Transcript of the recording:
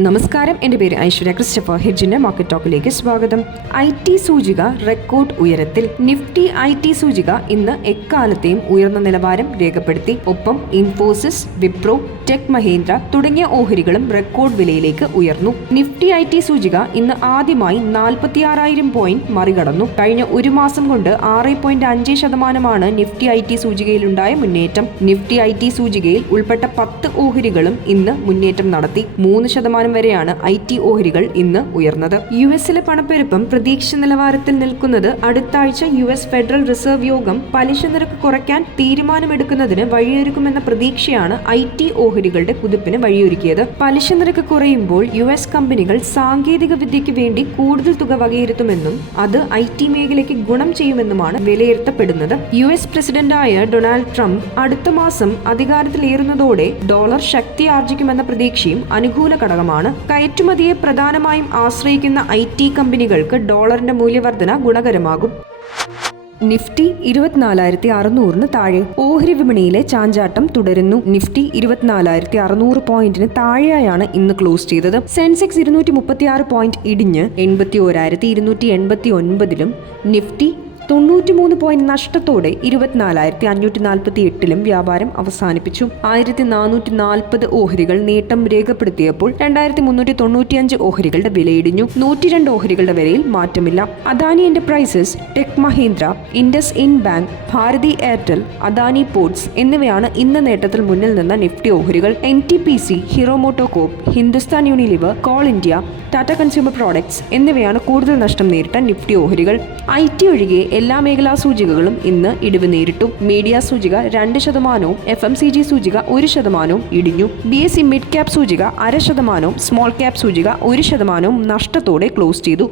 നമസ്കാരം. എന്റെ പേര് ഐശ്വര്യ ക്രിസ്റ്റഫർ ഹെഡ്ജിന്റെ മാർക്കറ്റ് ടോക്കിലേക്ക് സ്വാഗതം. ഐ ടി സൂചിക റെക്കോർഡ് ഉയരത്തിൽ. നിഫ്റ്റി ഐ ടി സൂചിക ഇന്ന് എക്കാലത്തെയും ഉയർന്ന നിലവാരം രേഖപ്പെടുത്തി. ഒപ്പം ഇൻഫോസിസ് വിപ്രോ ടെക് മഹീന്ദ്ര തുടങ്ങിയ ഓഹരികളും റെക്കോർഡ് വിലയിലേക്ക് ഉയർന്നു. നിഫ്റ്റി ഐ ടി സൂചിക ഇന്ന് ആദ്യമായി നാൽപ്പത്തിയാറായിരം പോയിന്റ് മറികടന്നു. കഴിഞ്ഞ ഒരു മാസം കൊണ്ട് ആറ് പോയിന്റ് അഞ്ച് ശതമാനമാണ് നിഫ്റ്റി ഐ ടി സൂചികയിലുണ്ടായ മുന്നേറ്റം. നിഫ്റ്റി ഐ ടി സൂചികയിൽ ഉൾപ്പെട്ട പത്ത് ഓഹരികളും ഇന്ന് മുന്നേറ്റം നടത്തി. മൂന്ന് ശതമാനം വരെയാണ് ഐ ടി ഓഹരികൾ ഇന്ന് ഉയർന്നത്. യു എസിലെ പണപ്പെരുപ്പം പ്രതീക്ഷ നിലവാരത്തിൽ നിൽക്കുന്നത് അടുത്ത ആഴ്ച യു എസ് ഫെഡറൽ റിസർവ് യോഗം പലിശ നിരക്ക് കുറയ്ക്കാൻ തീരുമാനമെടുക്കുന്നതിന് വഴിയൊരുക്കുമെന്ന പ്രതീക്ഷയാണ് ഐ ടി ഓഹരികളുടെ കുതിപ്പിന് വഴിയൊരുക്കിയത്. പലിശ നിരക്ക് കുറയുമ്പോൾ യു എസ് കമ്പനികൾ സാങ്കേതിക വിദ്യയ്ക്ക് വേണ്ടി കൂടുതൽ തുക വകയിരുത്തുമെന്നും അത് ഐ ടി മേഖലയ്ക്ക് ഗുണം ചെയ്യുമെന്നുമാണ് വിലയിരുത്തപ്പെടുന്നത്. യു എസ് പ്രസിഡന്റായ ഡൊണാൾഡ് ട്രംപ് അടുത്ത മാസം അധികാരത്തിലേറുന്നതോടെ ഡോളർ ശക്തി ആർജിക്കുമെന്ന പ്രതീക്ഷയും അനുകൂല ഘടകമാണ്. കയറ്റുമതിയെ പ്രധാനമായും ആശ്രയിക്കുന്ന ഐ ടി കമ്പനികൾക്ക് ഡോളറിന്റെ മൂല്യവർധന ഗുണകരമാകും. നിഫ്റ്റി ഇരുപത്തിനാലായിരത്തി അറുന്നൂറിന് താഴെ. ഓഹരി വിപണിയിലെ ചാഞ്ചാട്ടം തുടരുന്നു. നിഫ്റ്റി ഇരുപത്തിനാലായിരത്തി അറുന്നൂറ് പോയിന്റിന് താഴെയായാണ് ഇന്ന് ക്ലോസ് ചെയ്തത്. സെൻസെക്സ് ഇരുന്നൂറ്റി മുപ്പത്തിയാറ് പോയിന്റ് ഇടിഞ്ഞ് എൺപത്തി ഓരായിരത്തി ഇരുന്നൂറ്റി എൺപത്തി ഒൻപതിലും നിഫ്റ്റി തൊണ്ണൂറ്റിമൂന്ന് പോയിന്റ് നഷ്ടത്തോടെ ഇരുപത്തിനാലായിരത്തി അഞ്ഞൂറ്റി നാൽപ്പത്തി എട്ടിലും വ്യാപാരം അവസാനിപ്പിച്ചു. ആയിരത്തി നാനൂറ്റി നാൽപ്പത് ഓഹരികൾ നേട്ടം രേഖപ്പെടുത്തിയപ്പോൾ രണ്ടായിരത്തി മുന്നൂറ്റി തൊണ്ണൂറ്റിയഞ്ച് ഓഹരികളുടെ വിലയിടിഞ്ഞു. നൂറ്റിരണ്ട് ഓഹരികളുടെ വിലയിൽ മാറ്റമില്ല. Adani Enterprises Tech Mahindra IndusInd Bank Bharti Airtel Adani Ports എന്നിവയാണ് ഇന്ന് നേട്ടത്തിൽ മുന്നിൽ നിന്ന നിഫ്റ്റി ഓഹരികൾ. N T P C Hero MotoCorp Hindustan Unilever Coal India Tata Consumer Products എന്നിവയാണ് കൂടുതൽ നഷ്ടം നേരിട്ട നിഫ്റ്റി ഓഹരികൾ. ഐ ടി ഒഴികെ എല്ലാ മേഖലാ സൂചികകളും ഇന്ന് ഇടിവ് നേരിട്ടു. മീഡിയ സൂചിക രണ്ട് ശതമാനവും എഫ് എം സി ജി സൂചിക ഒരു ശതമാനവും ഇടിഞ്ഞു. B S C mid cap സൂചിക അര ശതമാനവും സ്മോൾ ക്യാപ് സൂചിക ഒരു ശതമാനവും നഷ്ടത്തോടെ ക്ലോസ് ചെയ്തു.